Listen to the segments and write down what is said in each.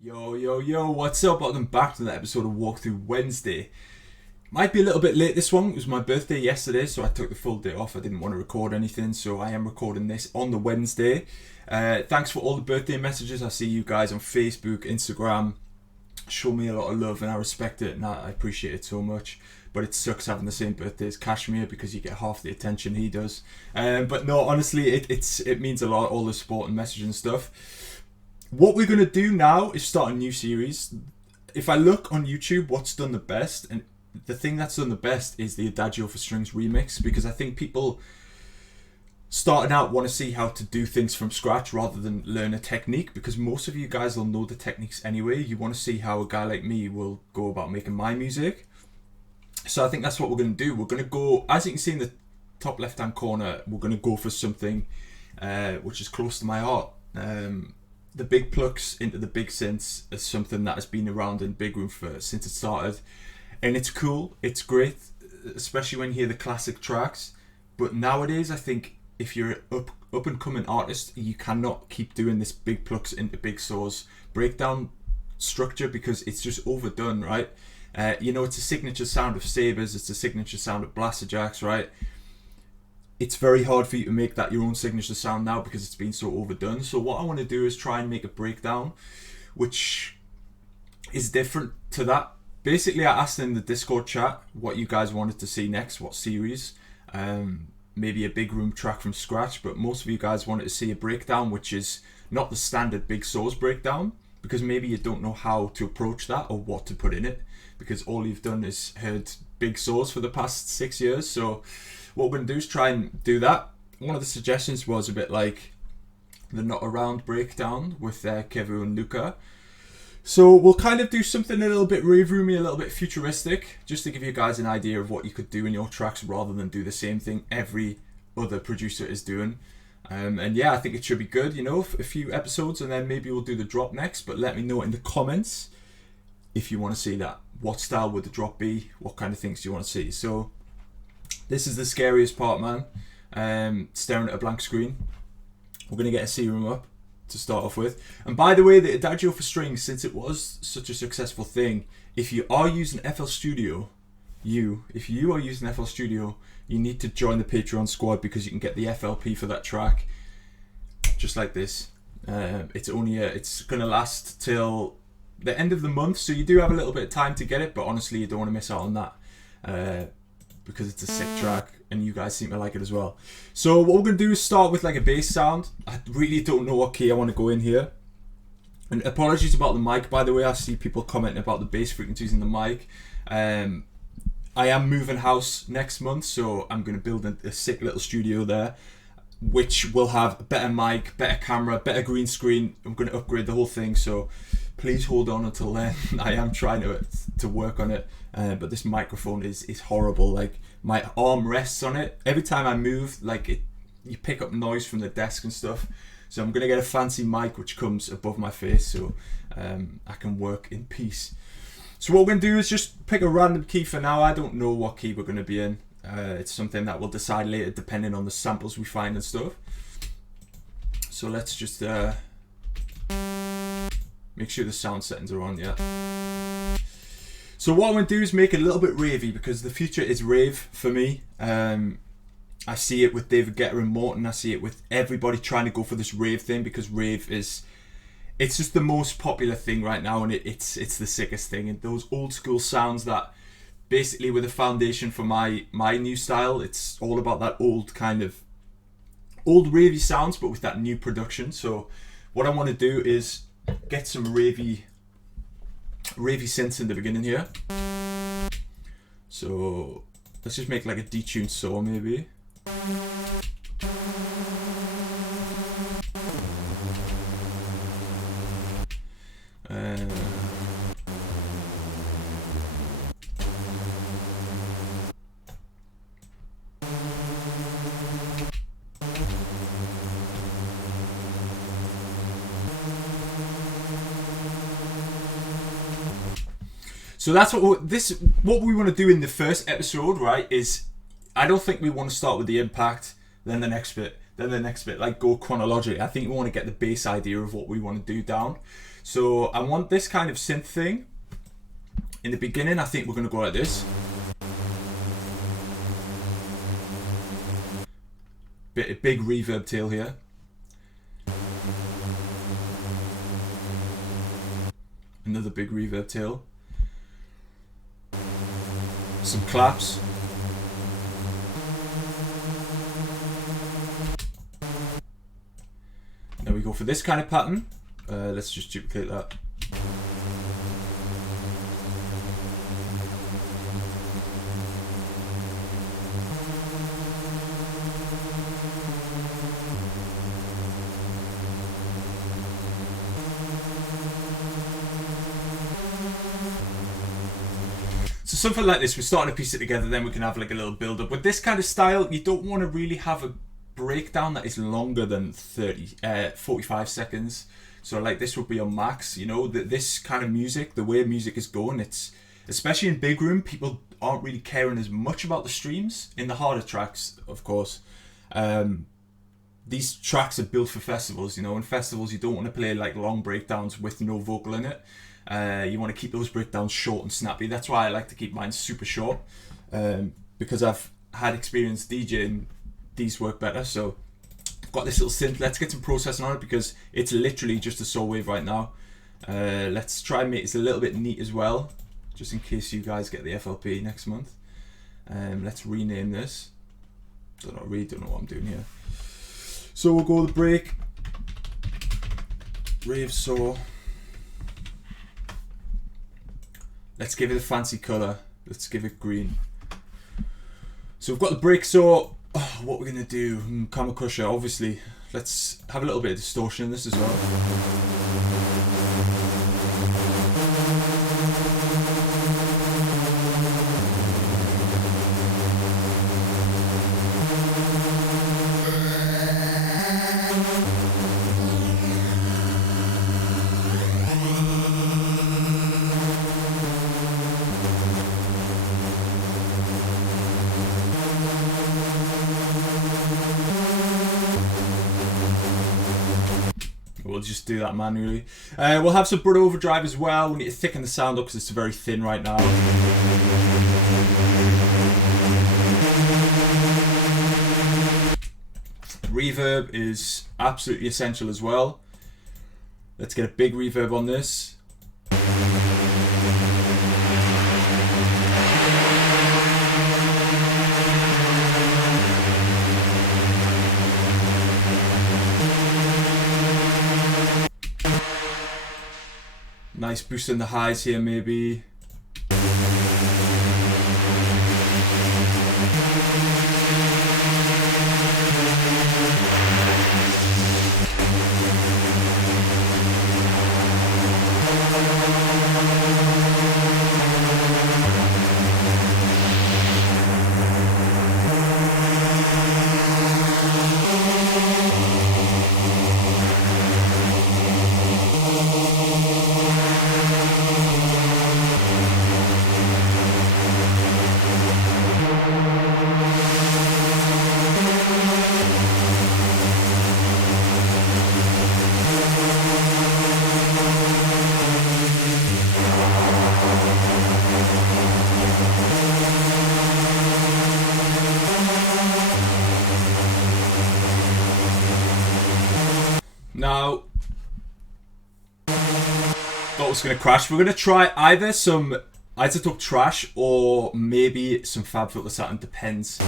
Yo, what's up? Welcome back to the episode of Walkthrough Wednesday. Might be a little bit late this one. It was my birthday yesterday, so I took the full day off. I didn't want to record anything, so I am recording this on the Wednesday. Thanks for all the birthday messages. I see you guys on Facebook, Instagram. Show me a lot of love and I respect it and I appreciate it so much. But it sucks having the same birthday as Kashmir because you get half the attention he does. But no, honestly, it means a lot, all the support and message and stuff. What we're going to do now is start a new series. If I look on YouTube, what's done the best, and the thing that's done the best is the Adagio for Strings remix, because I think people starting out want to see how to do things from scratch rather than learn a technique, because most of you guys will know the techniques anyway. You want to see how a guy like me will go about making my music. So I think that's what we're going to do. We're going to go, as you can see in the top left hand corner, we're going to go for something which is close to my heart. The big plucks into the big synths is something that has been around in Big Room since it started, and it's cool, it's great, especially when you hear the classic tracks. But nowadays I think if you're an up and coming artist, you cannot keep doing this big plucks into big saws breakdown structure because it's just overdone, right? It's a signature sound of sabers, it's a signature sound of blaster jacks, right? It's very hard for you to make that your own signature sound now because it's been so overdone. So what I want to do is try and make a breakdown which is different to that. Basically, I asked in the Discord chat what you guys wanted to see next, what series. Maybe a big room track from scratch, but most of you guys wanted to see a breakdown which is not the standard big saws breakdown, because maybe you don't know how to approach that or what to put in it, because all you've done is heard big saws for the past 6 years. So what we're going to do is try and do that. One of the suggestions was a bit like the Not Around breakdown with Kevu and Luca. So we'll kind of do something a little bit rave roomy, a little bit futuristic, just to give you guys an idea of what you could do in your tracks rather than do the same thing every other producer is doing. And yeah, I think it should be good, a few episodes, and then maybe we'll do the drop next. But let me know in the comments if you want to see that. What style would the drop be? What kind of things do you want to see? So this is the scariest part, man. Staring at a blank screen. We're going to get a C-room up to start off with. And by the way, the Adagio for Strings, since it was such a successful thing, if you are using FL Studio, you need to join the Patreon squad, because you can get the FLP for that track just like this. It's going to last till the end of the month, so you do have a little bit of time to get it, but honestly, you don't want to miss out on that. Because it's a sick track and you guys seem to like it as well. So what we're going to do is start with like a bass sound. I really don't know what key I want to go in here. And apologies about the mic, by the way. I see people commenting about the bass frequencies in the mic. I am moving house next month, so I'm going to build a sick little studio there, which will have a better mic, better camera, better green screen. I'm going to upgrade the whole thing, so please hold on until then. I am trying to work on it. But this microphone is horrible. Like, my arm rests on it. Every time I move, you pick up noise from the desk and stuff. So I'm going to get a fancy mic which comes above my face, so I can work in peace. So what we're going to do is just pick a random key for now. I don't know what key we're going to be in. It's something that we'll decide later depending on the samples we find and stuff. So let's just make sure the sound settings are on, yeah. So what I'm going to do is make it a little bit ravey, because the future is rave for me. I see it with David Guetta and Morton. I see it with everybody trying to go for this rave thing, because rave it's just the most popular thing right now, and it's the sickest thing. And those old school sounds that basically were the foundation for my new style. It's all about that old ravey sounds, but with that new production. So what I want to do is get some ravey synths in the beginning here. So let's just make like a detuned saw maybe. So that's what we want to do in the first episode, right? Is I don't think we want to start with the impact, then the next bit, then the next bit, like go chronologically. I think we want to get the base idea of what we want to do down. So I want this kind of synth thing. In the beginning, I think we're going to go like this. A big reverb tail here. Another big reverb tail. Some claps. There we go for this kind of pattern. Let's just duplicate that. So something like this, we're starting to piece it together, then we can have like a little build up. With this kind of style, you don't want to really have a breakdown that is longer than 45 seconds. So like this would be on max, you know, this kind of music, the way music is going, it's, especially in big room, people aren't really caring as much about the streams. In the harder tracks, of course, these tracks are built for festivals, you know. In festivals, you don't want to play like long breakdowns with no vocal in it. You want to keep those breakdowns short and snappy. That's why I like to keep mine super short, because I've had experience DJing, these work better. So I've got this little synth. Let's get some processing on it because it's literally just a saw wave right now. Let's try and make this a little bit neat as well, just in case you guys get the FLP next month. Let's rename this. I really don't know what I'm doing here. So we'll go the break, rave saw. Let's give it a fancy colour. Let's give it green. So we've got the break saw. Oh, what we're going to do, Camel Crusher, obviously. Let's have a little bit of distortion in this as well. We'll just do that manually. We'll have some Brother Overdrive as well. We need to thicken the sound up because it's very thin right now. Reverb is absolutely essential as well. Let's get a big reverb on this. Nice boost in the highs here, maybe. Now, thought it was going to crash. We're going to try either some Isotope Trash or maybe some FabFilter Saturn, depends.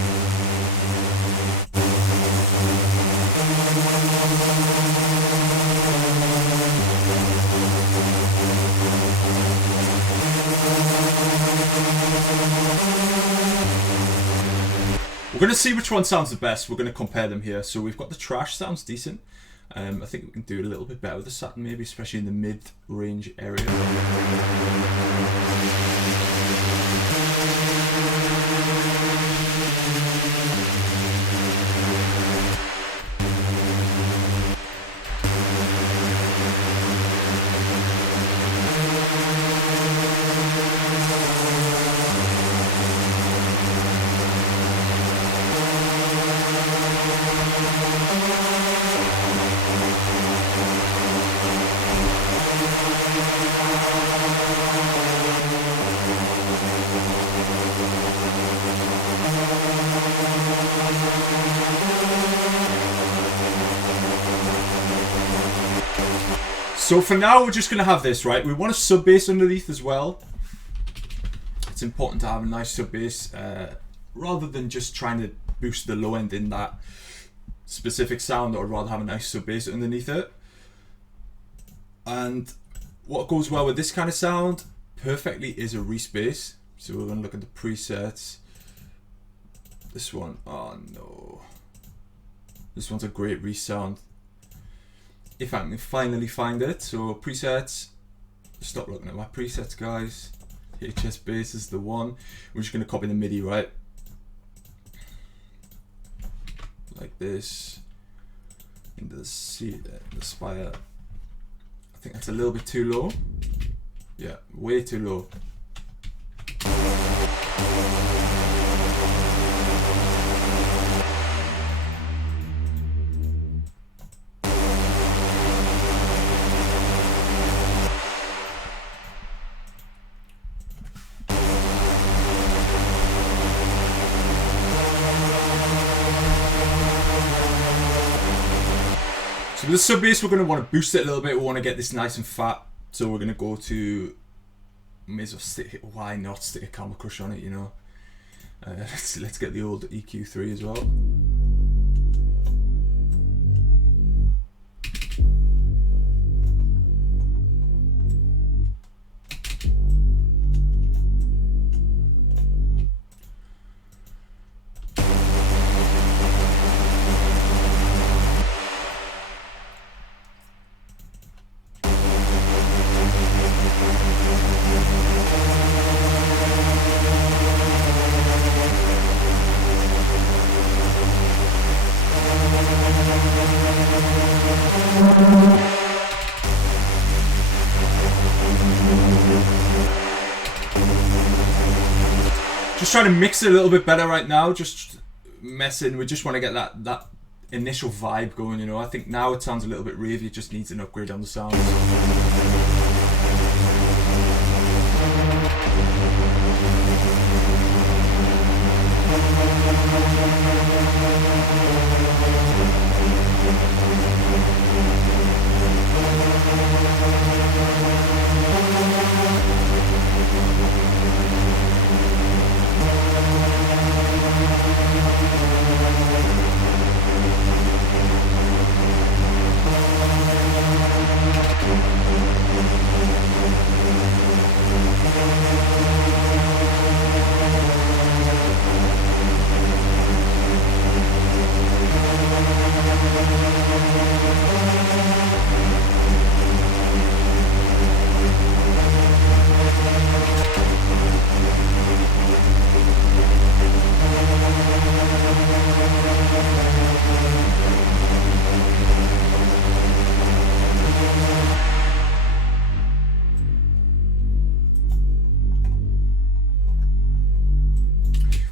We're going to see which one sounds the best. We're going to compare them here. So we've got the Trash, sounds decent. I think we can do a little bit better with the Saturn, maybe, especially in the mid-range area. So for now, we're just going to have this, right? We want a sub bass underneath as well. It's important to have a nice sub bass rather than just trying to boost the low end in that specific sound. I'd rather have a nice sub bass underneath it. And what goes well with this kind of sound perfectly is a Reese bass. So we're going to look at the presets. This one, oh no. This one's a great Reese sound. If I can finally find it. So presets, stop looking at my presets, guys. HS bass is the one. We're just going to copy the MIDI, right? Like this. Into the spire. I think that's a little bit too low. Yeah, way too low. So with the sub bass, we're going to want to boost it a little bit. We want to get this nice and fat. So we're going to go to, may as well stick it, why not stick a Camel Crush on it, you know. Let's get the old EQ3 as well. Just trying to mix it a little bit better right now, just messing. We just want to get that initial vibe going, you know. I think now it sounds a little bit ravey, it just needs an upgrade on the sound.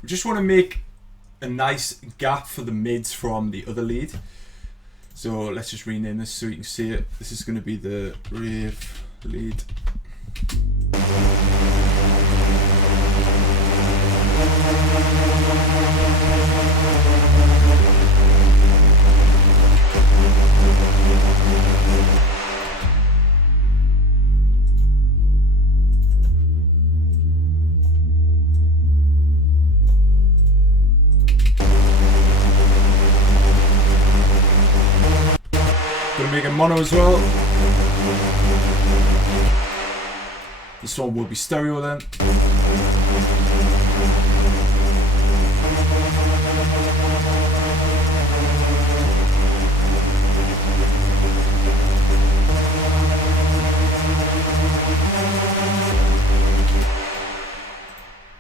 Just want to make a nice gap for the mids from the other lead. So let's just rename this so you can see it. This is going to be the rave lead. Gonna make it mono as well. This one will be stereo then.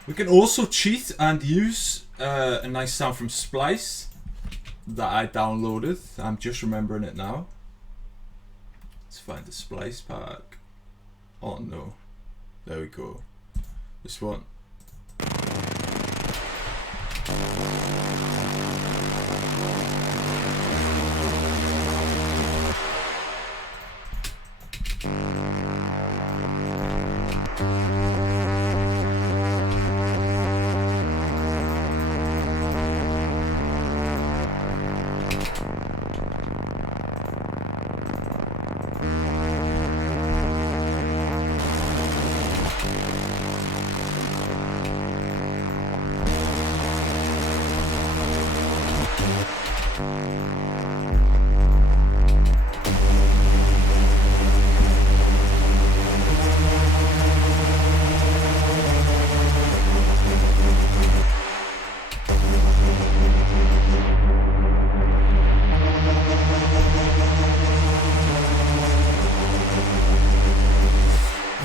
We can also cheat and use a nice sound from Splice that I downloaded. I'm just remembering it now. Let's find the Splice pack. Oh no. There we go. This one.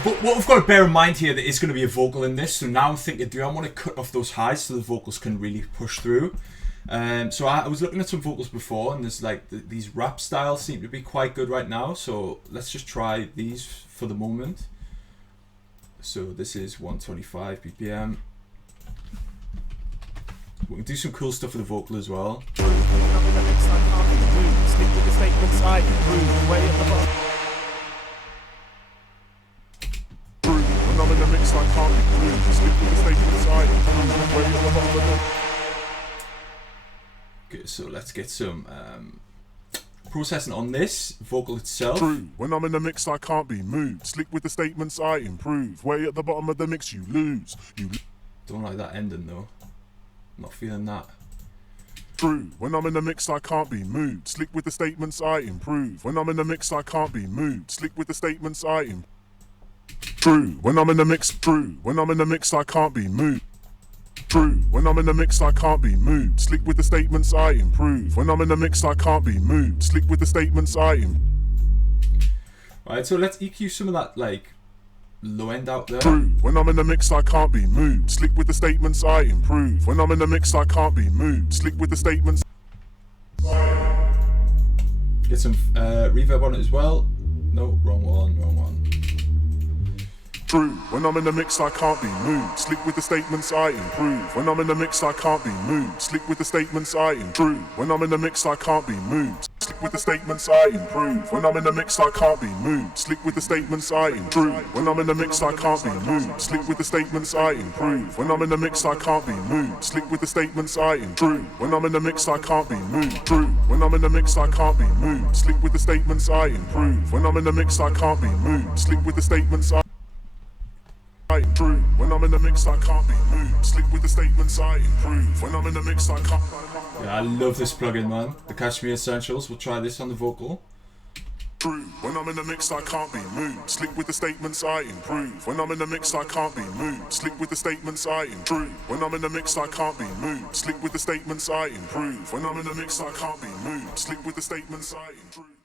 But what we've got to bear in mind here, there is going to be a vocal in this. So now I'm thinking, do I want to cut off those highs so the vocals can really push through? So I was looking at some vocals before, and there's like these rap styles seem to be quite good right now. So let's just try these for the moment. So this is 125 BPM. We can do some cool stuff with the vocal as well. Okay, so let's get some processing on this vocal itself. True. When I'm in the mix, I can't be moved. Slick with the statements, I improve. Way at the bottom of the mix, you lose. Don't like that ending though. Not feeling that. True. When I'm in the mix, I can't be moved. Slick with the statements, I improve. When I'm in the mix, I can't be moved. Slick with the statements, I improve. True. When I'm in the mix, true. When I'm in the mix, I can't be moved. True. When I'm in the mix, I can't be moved. Slick with the statements, I improve. When I'm in the mix, I can't be moved. Slick with the statements, I improve. Right, so let's EQ some of that like low end out there. True. When I'm in the mix, I can't be moved. Slick with the statements, I improve. When I'm in the mix, I can't be moved. Slick with the statements. Get some reverb on it as well. No, wrong one, wrong one. True. When I'm in the mix, I can't be moved. Slick with the statements, I improve. When I'm in the mix, I can't be moved. Slick with the statements, I improve. When I'm in the mix, I can't be moved. Slick with the statements, I improve. When I'm in the mix, I can't be moved. Slick with the statements, I improve. When I'm in the mix, I can't be moved. Slick with the statements, I improve. When I'm in the mix, I can't be moved. Slick with the statements, I improve. When I'm in the mix, I can't be moved. True. When I'm in the mix, I can't be moved. Slick with the statements, I improve. When I'm in the mix, I can't be moved. Slick with the statements, I true. When I'm in the mix, I can't be moved. Slick with the statements, I improve. When I'm in the mix, I can't. Yeah, I love this plugin, man. The Kashmir Essentials. We'll try this on the vocal. True. When I'm in the mix, I can't be moved. Slick with the statements, I improve. When I'm in the mix, I can't be moved. Slick with the statements, I improve. When I'm in the mix, I can't be moved. Slick with the statements, I improve. When I'm in the mix, I can't be moved. Slick with the statements, I improve.